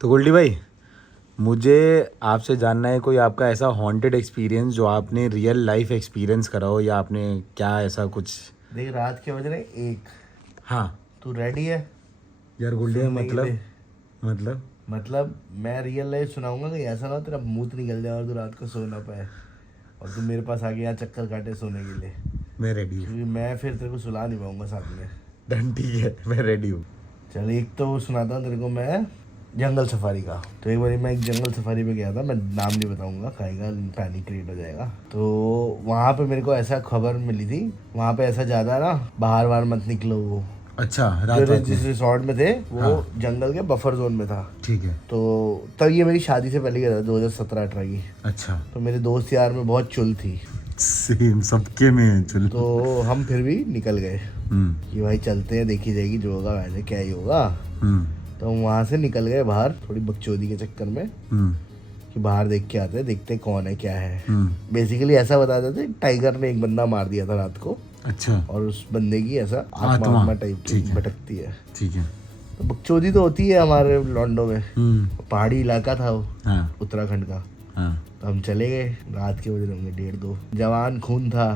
तो गोल्डी भाई, मुझे आपसे जानना है कोई आपका ऐसा हॉन्टेड एक्सपीरियंस जो आपने रियल लाइफ एक्सपीरियंस करा हो, या आपने क्या ऐसा कुछ। देख रात के बज रहे 1। हाँ तू रेडी है यार गोल्डी भाई, सुनने के लिए? मतलब मतलब मैं रियल लाइफ सुनाऊंगा कि ऐसा ना हो तेरा मुंह निकल जाए और तू रात को सो ना पाए और तू मेरे पास आके यहाँ चक्कर काटे सोने के लिए, मैं रेडी हूँ। क्योंकि मैं फिर तेरे को सुला नहीं पाऊंगा साथ में। डन, ठीक है, मैं रेडी हूँ। चल एक तो सुनाता हूँ तेरे को मैं जंगल सफारी का। तो एक बार मैं एक जंगल सफारी पे गया था, मैं नाम नहीं बताऊंगा, कहेगा पैनिक क्रिएट हो जाएगा। तो वहाँ पे मेरे को ऐसा खबर मिली थी, वहाँ पे ऐसा ज़्यादा ना बाहर बाहर मत निकलो। वो अच्छा, रात जो रात जिस में। रिसोर्ट में थे वो हाँ। जंगल के बफर जोन में था। ठीक है। तो तब ये मेरी शादी से पहले गया था, 2017-18 की। अच्छा। तो मेरे दोस्त यार में बहुत चुल थी, सेम सबके में है, चलो। तो हम फिर भी निकल गए कि भाई चलते हैं, देखी जाएगी जो होगा, वैसे क्या ही होगा। हम्म तो हम वहाँ से निकल गए बाहर थोड़ी बकचोदी के चक्कर में हम्म कि बाहर देख के आते हैं, देखते हैं कौन है क्या है। हम्म। बेसिकली ऐसा बताते थे टाइगर ने एक बंदा मार दिया था रात को, अच्छा। और उस बंदे की ऐसा आत्मा आत्मा टाइप की ठीक है। भटकती है। ठीक है। तो बकचोदी तो होती है हमारे लॉन्डो में। हम्म। पहाड़ी इलाका था वो, हाँ उत्तराखंड का। हाँ। तो हम चले गए, रात के बजे होंगे 1:30-2। जवान खून था,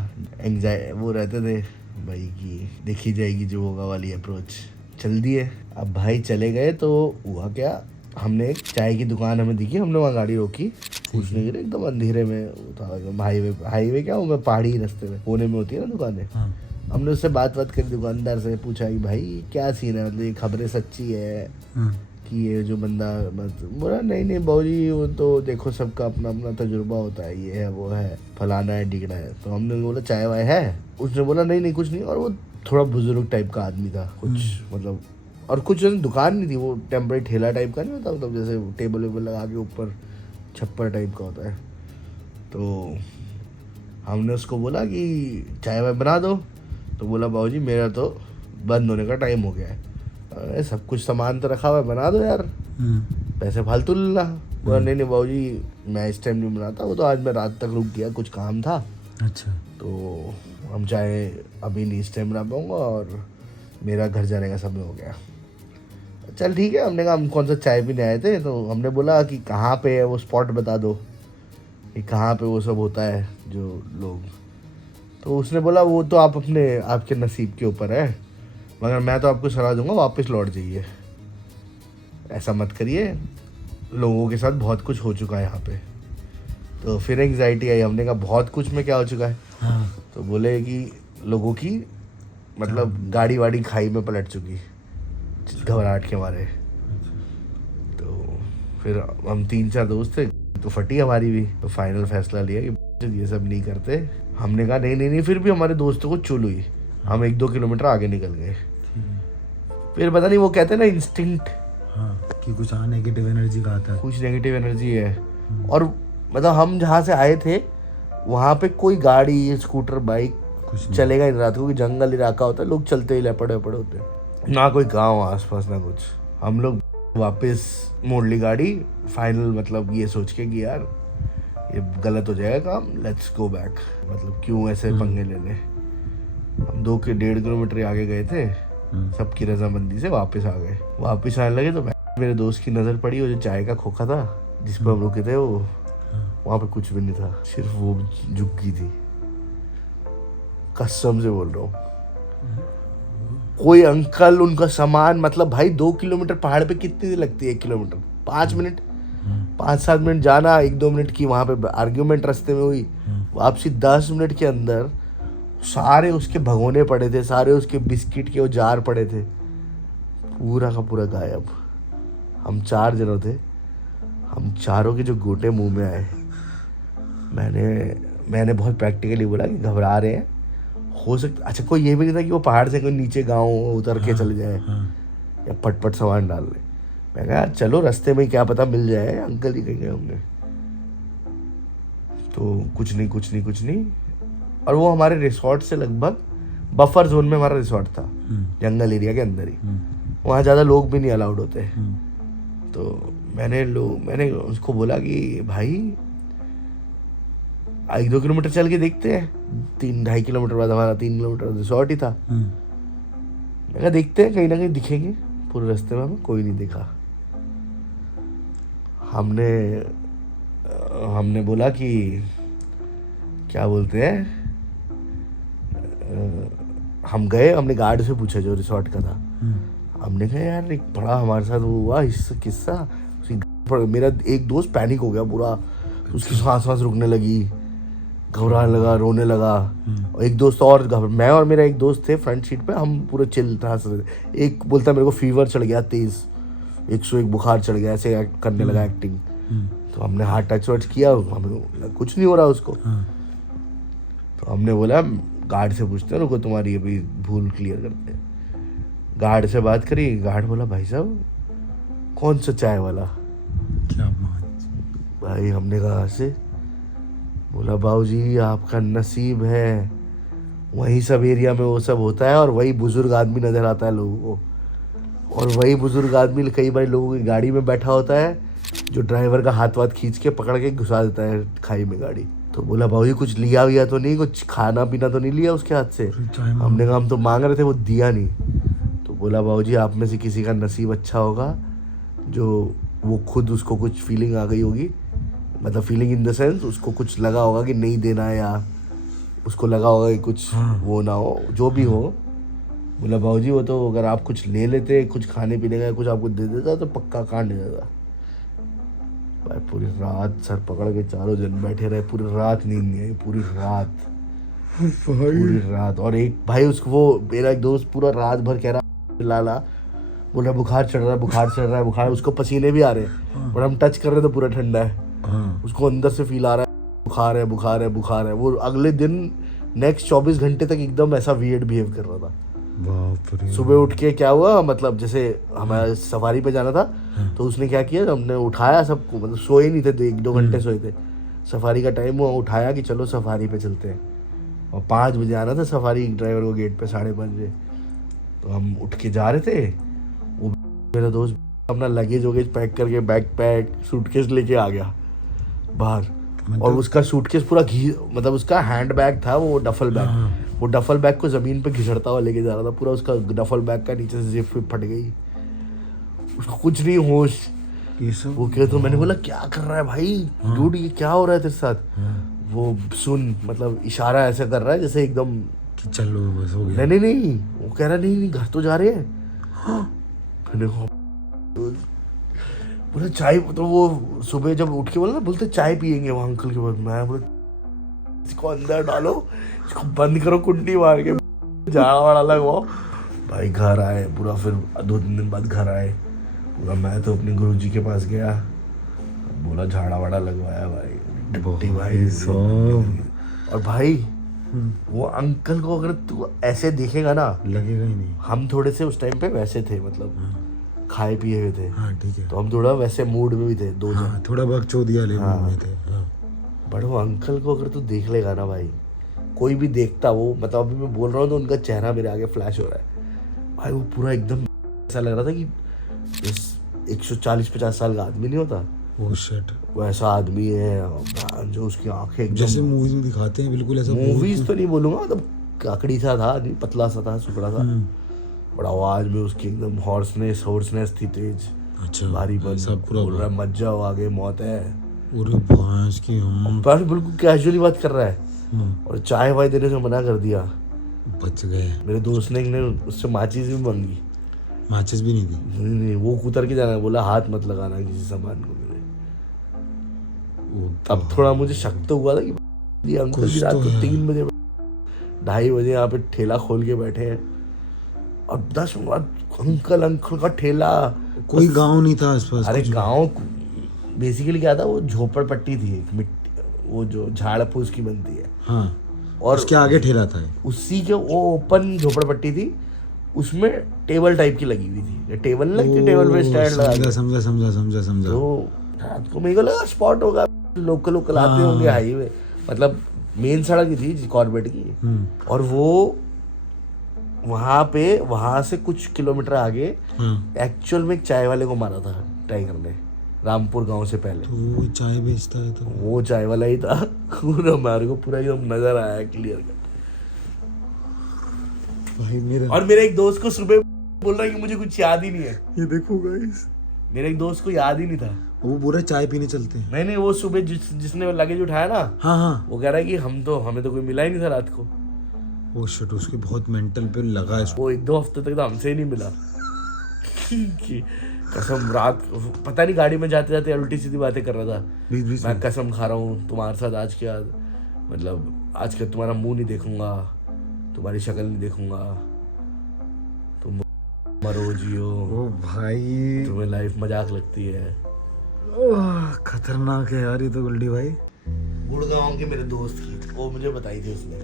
वो रहते थे भाई की देखी जाएगी जो होगा वाली अप्रोच चल दी है। अब भाई चले गए तो हुआ क्या, हमने एक चाय की दुकान हमें दिखी, हमने वहाँ गाड़ी रोकी पूछने के लिए, एकदम अंधेरे में था, हाईवे क्या होगा, पहाड़ी रास्ते में कोने में होती है ना दुकानें। हाँ। हमने उससे बात करी, दुकानदार से पूछा कि भाई क्या सीन है, मतलब ये खबरें सच्ची है कि ये जो बंदा बोला नहीं नहीं बाबूजी वो तो देखो सबका अपना अपना तजुर्बा होता है, ये है वो है फलाना है ढिगना है। तो हमने बोला चाय वाय है, उसने बोला नहीं नहीं कुछ नहीं। और वो थोड़ा बुजुर्ग टाइप का आदमी था कुछ, मतलब और कुछ दुकान नहीं थी, वो टेम्परेरी ठेला टाइप का नहीं होता, मतलब जैसे टेबल वेबल लगा के ऊपर छप्पर टाइप का होता है। तो हमने उसको बोला कि चाय वाय बना दो। तो बोला बाबूजी मेरा तो बंद होने का टाइम हो गया है। अरे सब कुछ सामान तो रखा हुआ है, बना दो यार, पैसे फालतू ले ला। बोला नहीं नहीं बाबूजी मैं इस टाइम नहीं बनाता, वो तो आज मैं रात तक रुक गया, कुछ काम था। अच्छा। तो हम चाहे अभी नहीं इस टाइम बना पाऊँगा और मेरा घर जाने का समय हो गया। चल ठीक है, हमने कहा हम कौन सा चाय पीने आए थे। तो हमने बोला कि कहाँ पे है वो स्पॉट बता दो कि कहाँ पे वो सब होता है जो लोग। तो उसने बोला वो तो आप अपने आपके नसीब के ऊपर है, मगर मैं तो आपको सलाह दूंगा वापस लौट जाइए, ऐसा मत करिए, लोगों के साथ बहुत कुछ हो चुका है यहाँ पे। तो फिर एंग्जाइटी आई, हमने कहा बहुत कुछ में क्या हो चुका है। हाँ। तो बोले कि लोगों की मतलब गाड़ी वाड़ी खाई में पलट चुकी घबराहट के मारे। तो फिर हम 3-4 दोस्त थे, तो फटी हमारी भी। तो फाइनल फैसला लिया कि ये सब नहीं करते। हमने कहा नहीं नहीं नहीं, फिर भी हमारे दोस्तों को चुल हुई, हम 1-2 किलोमीटर आगे निकल गए। फिर पता नहीं वो कहते हैं ना इंस्टिंक्ट, हाँ, कि कुछ नेगेटिव एनर्जी का आता है। कुछ नेगेटिव एनर्जी है। और मतलब हम जहाँ से आए थे वहाँ पे कोई गाड़ी स्कूटर बाइक कुछ नहीं। चलेगा नहीं रात को, क्योंकि जंगल इलाका होता है, लोग चलते ही पड़े होते हैं, ना कोई गांव आसपास ना कुछ। हम लोग वापस मोड़ ली गाड़ी, फाइनल मतलब ये सोच के कि यार ये गलत हो जाएगा काम, लेट्स गो बैक, मतलब क्यों ऐसे पंगे लेने। हम 2-1.5 किलोमीटर आगे गए थे, सबकी रजामंदी से वापस आ गए। वापस आने लगे तो मेरे दोस्त की नज़र पड़ी वो जो चाय का खोखा था जिस पर हम रुके थे, वो वहाँ पे कुछ भी नहीं था, सिर्फ वो झुग्गी थी, कसम से बोल रहा हूँ। कोई अंकल उनका सामान, मतलब भाई 2 किलोमीटर पहाड़ पे कितनी देर लगती है, 1 किलोमीटर 5 मिनट, 5-7 मिनट जाना, 1-2 मिनट की वहाँ पे आर्ग्यूमेंट रास्ते में हुई, वापसी 10 मिनट के अंदर सारे उसके भगोने पड़े थे, सारे उसके बिस्किट के वो जार पड़े थे, पूरा का पूरा गायब। हम 4 जनों थे, हम चारों के जो गोटे मुंह में आए, मैंने बहुत प्रैक्टिकली बोला कि घबरा रहे हैं, हो सकता, अच्छा कोई ये भी नहीं था कि वो पहाड़ से कोई नीचे गांव उतर के चले जाए या पटपट सामान डाल ले। मैं कहा चलो रास्ते में क्या पता मिल जाए, अंकल ही कहीं गए होंगे। तो कुछ नहीं। और वो हमारे रिसोर्ट से लगभग बफर जोन में हमारा रिसोर्ट था, जंगल एरिया के अंदर ही, वहाँ ज़्यादा लोग भी नहीं अलाउड होते। तो मैंने उसको बोला कि भाई 1-2 किलोमीटर चल के देखते हैं, 3-2.5 किलोमीटर बाद हमारा 3 किलोमीटर रिसोर्ट ही था। मैं कहा देखते हैं कहीं ना कहीं दिखेंगे। पूरे रास्ते में हमें कोई नहीं दिखा। हमने बोला कि क्या बोलते हैं, हम गए, हमने गार्ड से पूछा जो रिसोर्ट का था, हमने कहा यार एक बड़ा हमारे साथ वो हुआ किस्सा। मेरा एक दोस्त पैनिक हो गया पूरा, उसकी सांस रुकने लगी, घबराने लगा, रोने लगा। और एक दोस्त और मैं और मेरा एक दोस्त थे फ्रंट सीट पे, हम पूरे चिल हंस रहे थे। एक बोलता मेरे को फीवर चढ़ गया तेज, 101 बुखार चढ़ गया, ऐसे करने लगा एक्टिंग। तो हमने हाथ टच वच किया, हमें कुछ नहीं हो रहा उसको। तो हमने बोला गार्ड से पूछते हैं, रुको तुम्हारी अभी भूल क्लियर करते हैं। गार्ड से बात करी, गार्ड बोला भाई साहब कौन सा चाय वाला? क्या भाई हमने कहा से, बोला बाबूजी आपका नसीब है, वही सब एरिया में वो सब होता है और वही बुजुर्ग आदमी नजर आता है लोगों को, और वही बुजुर्ग आदमी कई बार लोगों की गाड़ी में बैठा होता है जो ड्राइवर का हाथ वाथ खींच के पकड़ के घुसा देता है खाई में गाड़ी। तो बोला बाबूजी कुछ लिया तो नहीं, कुछ खाना पीना तो नहीं लिया उसके हाथ से? हमने कहा हम तो मांग रहे थे, वो दिया नहीं। तो बोला बाबूजी आप में से किसी का नसीब अच्छा होगा जो वो खुद उसको कुछ फीलिंग आ गई होगी, मतलब फीलिंग इन द सेंस उसको कुछ लगा होगा कि नहीं देना है, या उसको लगा होगा कि कुछ वो ना हो, जो भी हो। बोला बाबूजी वो तो अगर आप कुछ ले लेते, कुछ खाने पीने का कुछ आपको दे देता तो पक्का कांड हो जाता। भाई पूरी रात सर पकड़ के चारों जन बैठे रहे, पूरी रात नींद नहीं आई, पूरी रात। और एक भाई उसको, वो मेरा एक दोस्त पूरा रात भर कह रहा लाला, बोल रहा बुखार चढ़ रहा है, उसको पसीने भी आ रहे हैं और हम टच कर रहे तो पूरा ठंडा है, उसको अंदर से फील आ रहा है बुखार है। वो अगले दिन नेक्स्ट 24 घंटे तक एकदम ऐसा वियर्ड बिहेव कर रहा था। सुबह उठ के क्या हुआ, मतलब जैसे हमारे सफारी पे जाना था, तो उसने क्या किया, हमने उठाया सबको, मतलब सोए नहीं थे, 1-2 घंटे सोए थे, सफारी का टाइम हुआ, उठाया कि चलो सफारी पे चलते हैं, और 5 बजे आना था सफारी ड्राइवर को गेट पे, 5:30 बजे। तो हम उठ के जा रहे थे, वो मेरा दोस्त अपना लगेज वगेज पैक करके, बैग पैक सूटकेस लेके आ गया बाहर, और उसका सूटकेस पूरा मतलब उसका हैंड बैग था, वो डफल बैग, वो डफल बैग को जमीन पे घिसड़ता हुआ लेके जा रहा था, पूरा उसका डफल बैग का नीचे से जिप फट गई, उसको कुछ नहीं होश। वो कह, तो मैंने बोला क्या कर रहा है भाई, डूड ये क्या हो रहा है तेरे साथ? वो सुन, मतलब इशारा ऐसे कर रहा है जैसे एकदम कि चलो बस हो गया। नहीं, वो कह रहा नहीं घर तो जा रहे हैं। बोला चाय, तो वो सुबह जब उठ के बोला ना, बोलते चाय पियेंगे वहाँ अंकल के बाद। मैं बोला इसको अंदर डालो, इसको बंद करो कुंडी मार के, झाड़ा वाड़ा लगवाओ। भाई घर आए पूरा, फिर 2-3 दिन बाद घर आए पूरा। मैं तो अपने गुरुजी के पास गया, बोला झाड़ा वाड़ा लगवाया भाई और भाई वो अंकल को अगर तू ऐसे देखेगा ना, लगेगा ही नहीं। हम थोड़े से उस टाइम पे वैसे थे, मतलब खाए पिए हुए थे, ठीक है, तो हम थोड़ा वैसे मूड में भी थे, 2 जन थोड़ा बकचोदिया ले में थे। बट वो अंकल को अगर तू देख लेगा ना भाई, कोई भी देखता, वो मतलब अभी मैं बोल रहा हूँ तो उनका चेहरा मेरे आगे फ्लैश हो रहा है भाई, वो पूरा एकदम ऐसा लग रहा था कि 140-50 साल का आदमी नहीं होता, वो ऐसा आदमी है, जो उसकी आंखें एकदम जैसे मूवीज में दिखाते हैं, बिल्कुल ऐसा। मूवीज तो नहीं बोलूंगा, मतलब काकड़ी सा था, पतला सा था, सुकड़ा सा, बड़ा आवाज में उसकी एकदम हॉर्सनेस थी तेज। अच्छा, भारी सब पूरा बोल रहा है मत जाओ आगे मौत है, पूरे भैंस की बस बिल्कुल कैजुअली बात कर रहा है। और चाय वाय देने से मना कर दिया, बच गए। मेरे दोस्त ने उससे माचिस भी मांगी, माचिस भी नहीं दी। नहीं, वो उतर के जाना, बोला हाथ मत लगाना किसी सामान को मेरे। तब थोड़ा मुझे शक तो हुआ था कि ये अंकल की रात को 3 बजे 2:30 बजे यहाँ पे ठेला खोल के बैठे हैं, और 10 मिनट बाद अंकल का ठेला। कोई गांव नहीं था आसपास? अरे गांव बेसिकली क्या था, वो झोपड़पट्टी थी एक, मिट्टी, वो जो झाड़ फूस की बनती है, और उसके आगे ठेला था, उसी के वो ओपन झोपड़पट्टी थी, उसमें टेबल टाइप की लगी हुई थी, टेबल लगती, टेबल पे स्टैंड लगा। समझा। तो रात को मेरे को लगा स्पॉट होगा, लोकल आते होंगे हाईवे, मतलब मेन सड़क ही थी कॉर्बेट की, और वो वहां से कुछ किलोमीटर आगे एक्चुअल में एक चाय वाले को मारा था टाइगर ने, रामपुर गांव से पहले। तो वो चाय बेचता है, तो वो चाय वाला ही था। हमारे को पूरा एकदम नजर आया क्लियर कर भाई मेरा। और मेरे एक दोस्त को सुबह बोल रहा है कि मुझे कुछ याद ही नहीं है। ये देखो गाइस, मेरे एक दोस्त को याद ही नहीं था। वो पूरा चाय पीने चलते हैं। नहीं वो सुबह जिसने लगेज उठाया ना, हाँ वो कह रहा है कि हमें तो कोई मिला ही नहीं था रात को। वो शिट, उसकी बहुत मेंटल पे लगा है। वो 1-2 हफ्ते तक तो हमसे ही नहीं मिला कि कसम रात पता नहीं गाड़ी में जाते जाते उल्टी सीधी बातें कर रहा था। बीच मैं कसम खा रहा हूँ तुम्हारे साथ आज के बाद मतलब आज के तुम्हारा मुंह नहीं देखूंगा, तुम्हारी शक्ल नहीं देखूंगा, तुम मरो जियो। ओ भाई तुम्हें लाइफ मजाक लगती है। खतरनाक है यार ये तो गोल्डी भाई। गुड़गांव के मेरे दोस्त की वो मुझे बताई थी उसने।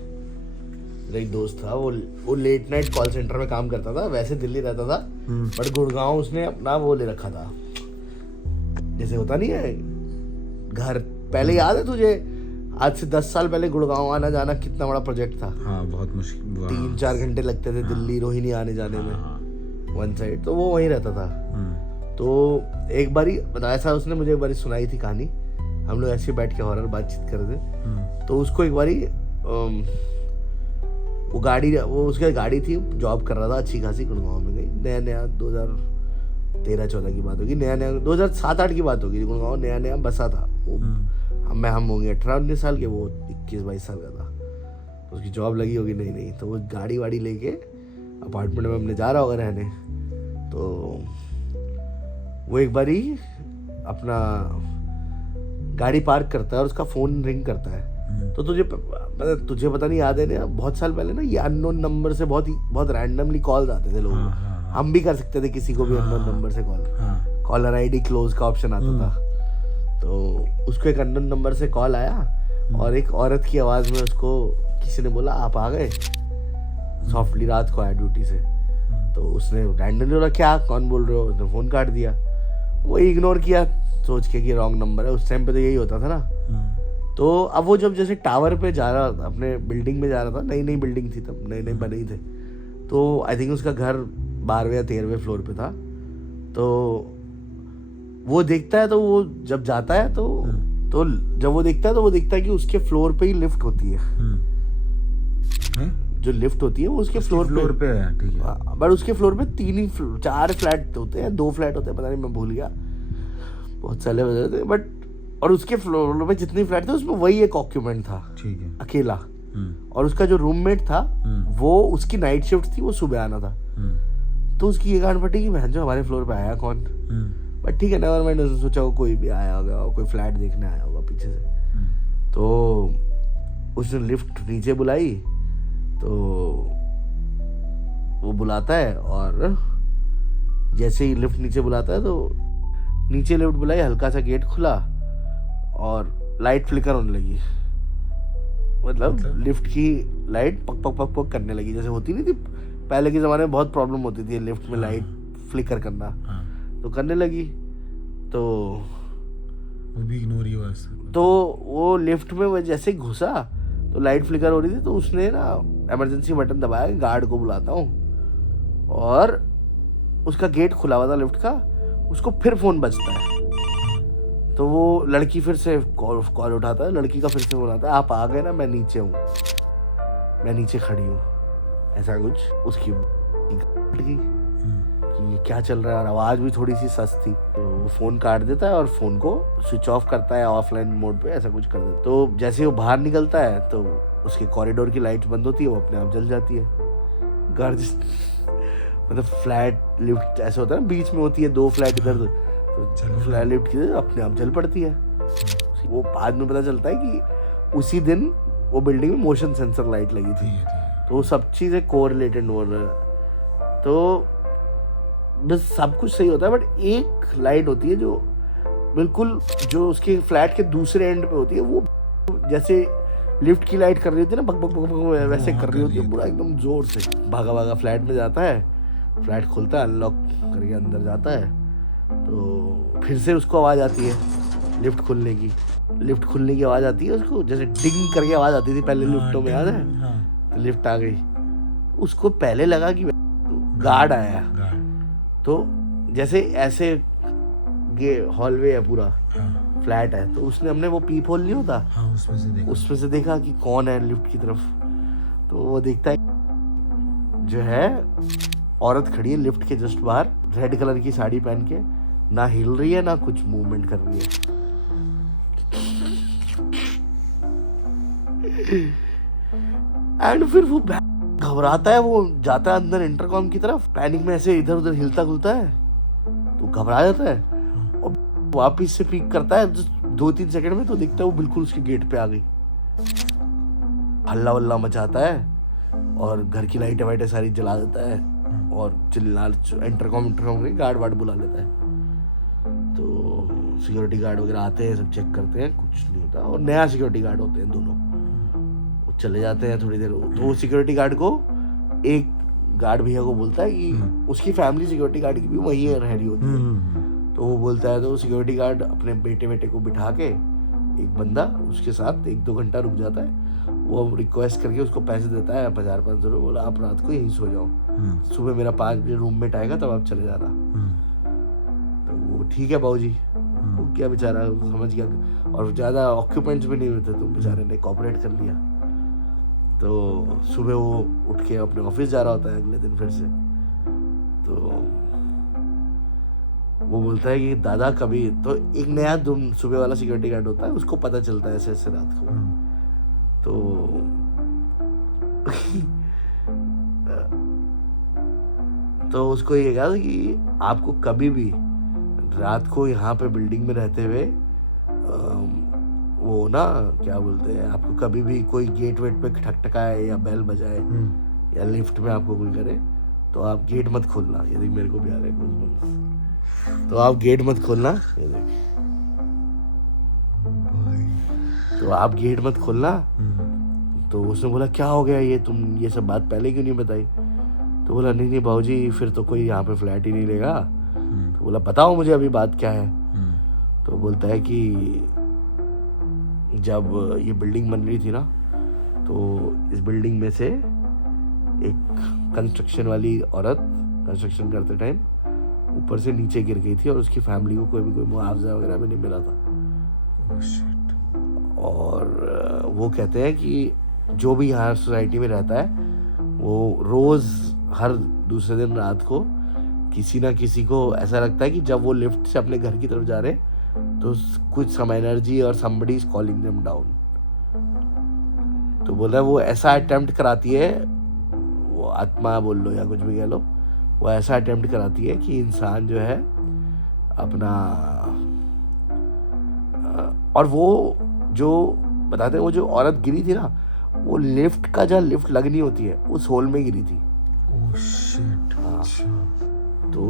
मेरा एक दोस्त था वो लेट नाइट कॉल सेंटर में काम करता था, वैसे दिल्ली रहता था बट गुड़गांव उसने अपना वो ले रखा था, जैसे होता नहीं है घर। पहले याद है तुझे आज से 10 साल पहले गुड़गांव आना जाना कितना बड़ा प्रोजेक्ट था। हाँ बहुत मुश्किल, 3-4 घंटे लगते थे दिल्ली रोहिणी आने जाने में वन साइड। तो वो वहीं रहता था। तो एक बारी बताया था उसने मुझे, एक बारी सुनाई थी कहानी। हम लोग ऐसे बैठ के हॉरर बातचीत कर रहे थे। तो उसको एक बारी वो उसकी गाड़ी थी, जॉब कर रहा था अच्छी खासी, गुड़गांव में गई। नया 2013-14 की बात होगी, नया 2007-8 की बात होगी। गुड़गांव नया बसा था वो। हम होंगे 18-19 साल के, वो 21-22 साल का था। उसकी जॉब लगी होगी नहीं तो वो गाड़ी वाड़ी लेके अपार्टमेंट में हमने जा रहा होगा रहने। तो वो एक बारी अपना गाड़ी पार्क करता है और उसका फोन रिंग करता है। तो तुझे पता नहीं याद है ना, बहुत साल पहले ना ये अननोन नंबर से बहुत रैंडमली कॉल्स आते थे लोगों को। हम भी कर सकते थे किसी को भी अननोन नंबर से कॉल। कॉलर आईडी क्लोज का ऑप्शन आता था। तो उसको एक अननोन नंबर से कॉल आया और एक औरत की आवाज में उसको किसी ने बोला आप आ गए। सॉफ्टली रात को आया ड्यूटी से। तो उसने रैंडमली बोला क्या कौन बोल रहे हो, उसने फोन काट दिया। वही इग्नोर किया सोच के कि रॉन्ग नंबर है। उस टाइम पे तो यही होता था ना। तो अब वो जब जैसे टावर पे जा रहा था, अपने बिल्डिंग में जा रहा था, नई बिल्डिंग थी तब, नए बने ही थे। तो आई थिंक उसका घर 12वें या 13वें फ्लोर पे था। तो वो देखता है, तो वो जब जाता है तो जब वो देखता है कि उसके फ्लोर पे ही लिफ्ट होती है। जो लिफ्ट होती है वो उसके फ्लोर पे है, ठीक है। बट उसके फ्लोर पे 4 फ्लैट होते हैं, 2 फ्लैट होते हैं, पता नहीं मैं भूल गया, बहुत साले बजे थे। बट और उसके फ्लोर पे जितने फ्लैट थे उसमें वही एक ऑक्यूपेंट था, ठीक है, अकेला। और उसका जो रूममेट था वो उसकी नाइट शिफ्ट थी, वो सुबह आना था। तो उसकी ये गांड फटी कि बहन जो हमारे फ्लोर पे आया कौन। बट ठीक है नेवर माइंड, उसने सोचा वो कोई भी आया होगा, कोई फ्लैट देखने आया होगा पीछे से। तो उसने लिफ्ट नीचे बुलाई। तो वो बुलाता है और जैसे ही लिफ्ट नीचे बुलाता है तो नीचे लिफ्ट बुलाई, हल्का सा गेट खुला और लाइट फ्लिकर होने लगी। मतलब लिफ्ट की लाइट पक पक पक पक करने लगी, जैसे होती नहीं थी पहले के ज़माने में, बहुत प्रॉब्लम होती थी लिफ्ट में लाइट फ्लिकर करना। तो करने लगी। तो वो भी इग्नोर ही हुआ। तो वो लिफ्ट में वो जैसे घुसा तो लाइट फ्लिकर हो रही थी। तो उसने ना इमरजेंसी बटन दबाया कि गार्ड को बुलाता हूँ। और उसका गेट खुला हुआ था लिफ्ट का, उसको फिर फ़ोन बजता है। तो वो लड़की फिर से कॉल उठाता है, लड़की का फिर से फोन आता है, आप आ गए ना, मैं नीचे हूँ, मैं नीचे खड़ी हूँ, ऐसा कुछ। उसकी कि ये क्या चल रहा है, और आवाज़ भी थोड़ी सी सस्त थी। तो वो फ़ोन काट देता है और फ़ोन को स्विच ऑफ करता है, ऑफलाइन मोड पे ऐसा कुछ कर देता है। तो जैसे वो बाहर निकलता है तो उसके कॉरिडोर की लाइट बंद होती है, वो अपने आप जल जाती है। घर मतलब फ्लैट लिफ्ट ऐसा होता है ना, बीच में होती है 2 फ्लैट इधर, तो फ्लैट लिफ्ट की अपने आप जल पड़ती है। वो बाद में पता चलता है कि उसी दिन वो बिल्डिंग में मोशन सेंसर लाइट लगी थी। तो वो सब चीज़ें कोरिलेटेड हो रहा है। तो बस सब कुछ सही होता है, बट एक लाइट होती है जो बिल्कुल जो उसके फ्लैट के दूसरे एंड पे होती है, वो जैसे लिफ्ट की लाइट कर रही होती है ना, बक बक बक बक वैसे कर रही होती है पूरा एकदम जोर से। भागा भागा फ्लैट में जाता है, फ्लैट खोलता है, अनलॉक करके अंदर जाता है। तो फिर से उसको आवाज़ आती है लिफ्ट खुलने की आवाज़ आती है उसको, जैसे डिंग करके आवाज़ आती थी पहले लिफ्टों में, याद है? तो लिफ्ट आ गई। उसको पहले लगा कि गार्ड आया। तो जैसे ऐसे हॉलवे है पूरा, फ्लैट है, तो उसने हमने वो पीप होल नहीं होता, उसमें से देखा कि कौन है लिफ्ट की तरफ। तो वो देखता है जो है औरत खड़ी है लिफ्ट के जस्ट बाहर, रेड कलर की साड़ी पहन के, ना हिल रही है ना कुछ मूवमेंट कर रही है। एंड फिर वो घबराता है, वो जाता है अंदर इंटरकॉम की तरफ, पैनिक में ऐसे इधर उधर हिलता खुलता है, तो घबरा जाता है और वापिस से पीक करता है 2-3 सेकंड में, तो दिखता है वो बिल्कुल उसके गेट पे आ गई। हल्ला वल्ला मचाता है और घर की लाइटें वाइटें सारी जला देता है और चिल्ला इंटरकॉम के गार्ड वार्ड बुला लेता है। तो सिक्योरिटी गार्ड वगैरह आते हैं, सब चेक करते हैं, कुछ नहीं होता। और नया सिक्योरिटी गार्ड होते हैं दोनों, वो चले जाते हैं थोड़ी देर। तो वो सिक्योरिटी गार्ड को एक गार्ड भैया को बोलता है कि उसकी फैमिली सिक्योरिटी गार्ड की भी वहीं रह रही होती है। तो वो बोलता है, तो सिक्योरिटी गार्ड अपने बेटे को बिठा के, एक बंदा उसके साथ 1-2 घंटा रुक जाता है। वो रिक्वेस्ट करके उसको पैसे देता है 1000-500 रुपये, बोला आप रात को यहीं सो जाओ, सुबह मेरा 5 बजे रूममेट आएगा तब आप चले जाना। तो वो ठीक है बाबूजी, वो क्या बेचारा समझ गया, और ज़्यादा ऑक्यूपेंट्स भी नहीं होते, तो बेचारे ने कॉपरेट कर लिया। तो सुबह वो उठ के अपने ऑफिस जा रहा होता है अगले दिन फिर से। तो वो बोलता है कि दादा कभी, तो एक नया सुबह वाला सिक्योरिटी गार्ड होता है, उसको पता चलता है ऐसे ऐसे रात को। तो उसको ये कहा कि आपको कभी भी रात को यहाँ पे बिल्डिंग में रहते हुए वो ना क्या बोलते हैं, आपको कभी भी कोई गेट वेट पे ठकठकाए या बेल बजाए या लिफ्ट में आपको कोई करे, तो आप गेट मत खोलना। यदि मेरे को भी आ रहा है कुछ, तो आप गेट मत खोलना। तो आप गेट मत खोलना। तो उसने बोला क्या हो गया, ये तुम ये सब बात पहले क्यों नहीं बताई? तो बोला नहीं बाबूजी, फिर तो कोई यहाँ पे फ्लैट ही नहीं लेगा। तो बोला बताओ मुझे अभी बात क्या है। तो बोलता है कि जब ये बिल्डिंग बन रही थी ना, तो इस बिल्डिंग में से एक कंस्ट्रक्शन वाली औरत कंस्ट्रक्शन करते टाइम ऊपर से नीचे गिर गई थी और उसकी फैमिली को कोई मुआवजा वगैरह भी नहीं मिला था। और वो कहते हैं कि जो भी यहाँ सोसाइटी में रहता है, वो रोज़ हर दूसरे दिन रात को किसी ना किसी को ऐसा लगता है कि जब वो लिफ्ट से अपने घर की तरफ जा रहे तो कुछ सम एनर्जी और somebody is calling them down। तो बोल रहा है वो ऐसा अटेम्प्ट कराती है, वो आत्मा बोल लो या कुछ भी कह लो, वो ऐसा अटेम्प्ट कराती है कि इंसान जो है अपना, और वो जो बताते हैं वो जो औरत गिरी थी ना, वो लिफ्ट का जहाँ लिफ्ट लगनी होती है उस होल में गिरी थी। Oh shit. हाँ। तो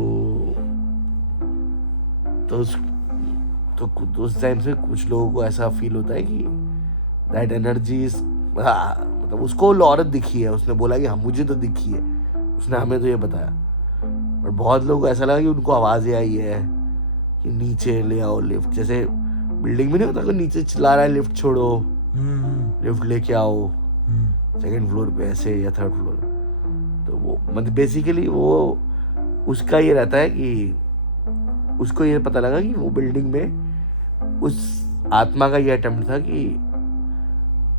उस टाइम से कुछ लोगों को ऐसा फील होता है कि दैट एनर्जी इज, मतलब उसको औरत दिखी है, उसने बोला कि हाँ मुझे तो दिखी है, उसने हमें तो ये बताया। और बहुत लोगों को ऐसा लगा कि उनको आवाज़ें आई है कि नीचे ले आओ लिफ्ट, जैसे बिल्डिंग में नहीं होता, कोई नीचे चिल्ला रहा है लिफ्ट छोड़ो, लिफ्ट लेके आओ सेकंड फ्लोर पे ऐसे या थर्ड फ्लोर। तो वो मतलब बेसिकली वो उसका ये रहता है कि उसको ये पता लगा कि वो बिल्डिंग में उस आत्मा का ये अटेम्प्ट था कि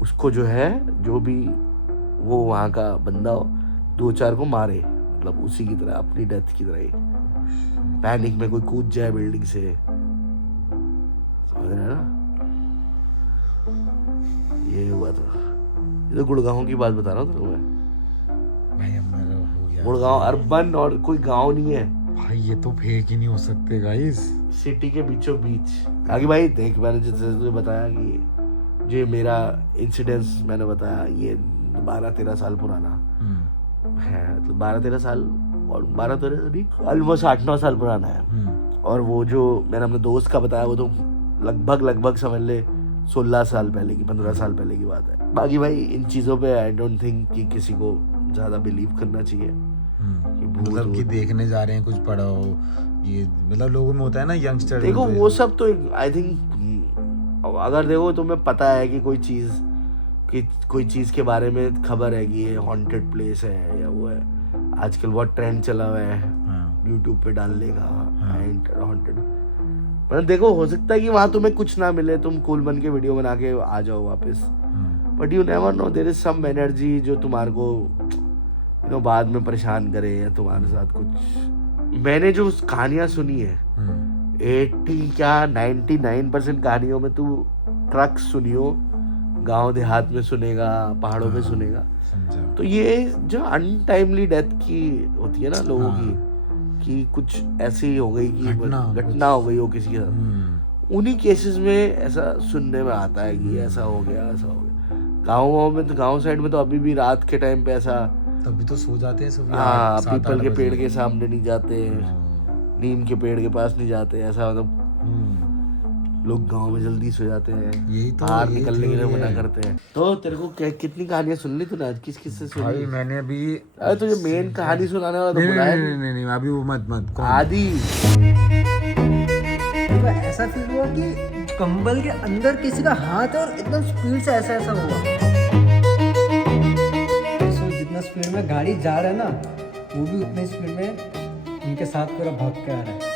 उसको जो है, जो भी वो वहाँ का बंदा 2-4 को मारे, मतलब उसी की तरह, अपनी डेथ की तरह ही, पैनिक में कोई कूद जाए बिल्डिंग से, समझ रहे हैं ना। ये हुआ था, ये तो गुड़गांव की बात बता रहा हूँ तुम्हें भाई। अब मेरा हो गया गुड़गांव अर्बन, और कोई गांव नहीं है भाई, ये तो फेक ही नहीं हो सकते गाइस, सिटी के बीचों बीच। आगे भाई देख, मैंने जैसे तुझे बताया कि जो मेरा इंसिडेंस मैंने बताया, ये 12-13 साल पुराना है, मतलब 12-13 साल, और 12-13 नहीं, ऑलमोस्ट 8-9 साल पुराना है। और वो जो मैंने अपने दोस्त का बताया, वो तो लगभग समझ ले 16 साल पहले की, 15 साल पहले की बात है। बाकी भाई इन चीज़ों पे आई डोंट थिंक कि किसी को ज़्यादा बिलीव करना चाहिए, मतलब कि देखने जा रहे हैं कुछ पढ़ा हो, ये मतलब लोगों में होता है ना यंगस्टर। देखो वो सब तो आई थिंक, अगर देखो तुम्हें पता है कि कोई चीज़ के बारे में खबर है कि ये हॉन्टेड प्लेस है या वो है, आजकल बहुत ट्रेंड चला हुआ है यूट्यूब पे डालने का हॉन्टेड। मतलब देखो हो सकता है कि वहाँ तुम्हें कुछ ना मिले, तुम कूल बन के वीडियो बना के आ जाओ वापस, but you never know, there is some energy जो तुम्हारे को बाद में परेशान करे या तुम्हारे साथ कुछ। मैंने जो कहानियां सुनी है 80 क्या 99% कहानियों में तू ट्रक सुनियो, गांव देहात में सुनेगा, पहाड़ों में सुनेगा। समझा। तो ये जो अनटाइमली डेथ की होती है ना लोगों की, कि कुछ ऐसी हो गई कि घटना हो गई हो किसी के साथ, उन्हीं केसेस में ऐसा सुनने में आता है कि ऐसा हो गया, ऐसा हो गया। गाँव में तो, गाँव साइड में तो अभी भी रात के टाइम पे ऐसा, तभी तो सो जाते हैं सभी। हाँ, पीपल के पेड़ के सामने नहीं जाते, नीम के पेड़ के पास नहीं जाते, ऐसा मतलब लोग गांव में जल्दी सो जाते हैं, यही तो बाहर निकलने के लिए मना करते हैं। तो तेरे को कितनी कहानियां सुन ली तूने आज, किस किस से सुनी? भाई मैंने अभी, अरे तुझे मेन कहानी सुनाने वाला तो नहीं बुलाया नहीं नहीं नहीं, अभी वो मत कौन? आदि। तो ऐसा फील हुआ कि कंबल के अंदर किसी का हाथ है और एकदम स्पीड से ऐसा ऐसा हुआ। तो जितना स्पीड में गाड़ी जा रहा है ना, वो भी उतनी स्पीड में उनके साथ पूरा भाग के आ रहा है।